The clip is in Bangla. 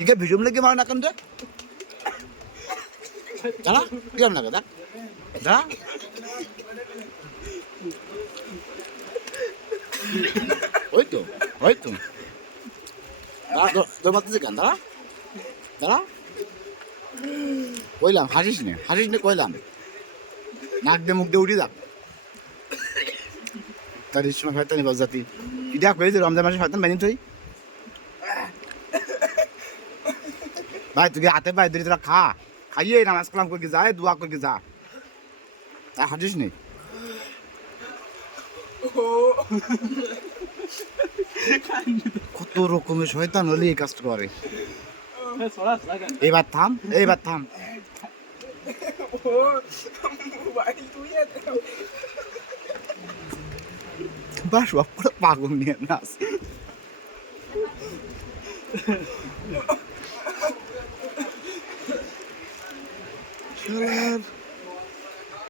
이게 비좀레게 말 나간데? জানা কেমন লাগে দেখ যা ওই তো তোর মাত্র কেন দাঁড়া দাঁড়া কইলাম হাসিস নে কইলাম নাক দিয়ে মুখ দিয়ে উঠি যাক তার সময় হয়তো নিবাস জাতি ইটা কইছে রমজান মাসে হয়তো বানিয়ে তুই ভাই তুই হাতে পায়ে ধরে তোরা খা খাইয়ে নামাজ কালাম করে যা দোয়া করে যা তা হাঁটিস নেই কত রকমের শয়তান হলে এই কাজটা করে এইবার থাম বাস বাপ করে পাগল নিয়ে নাচ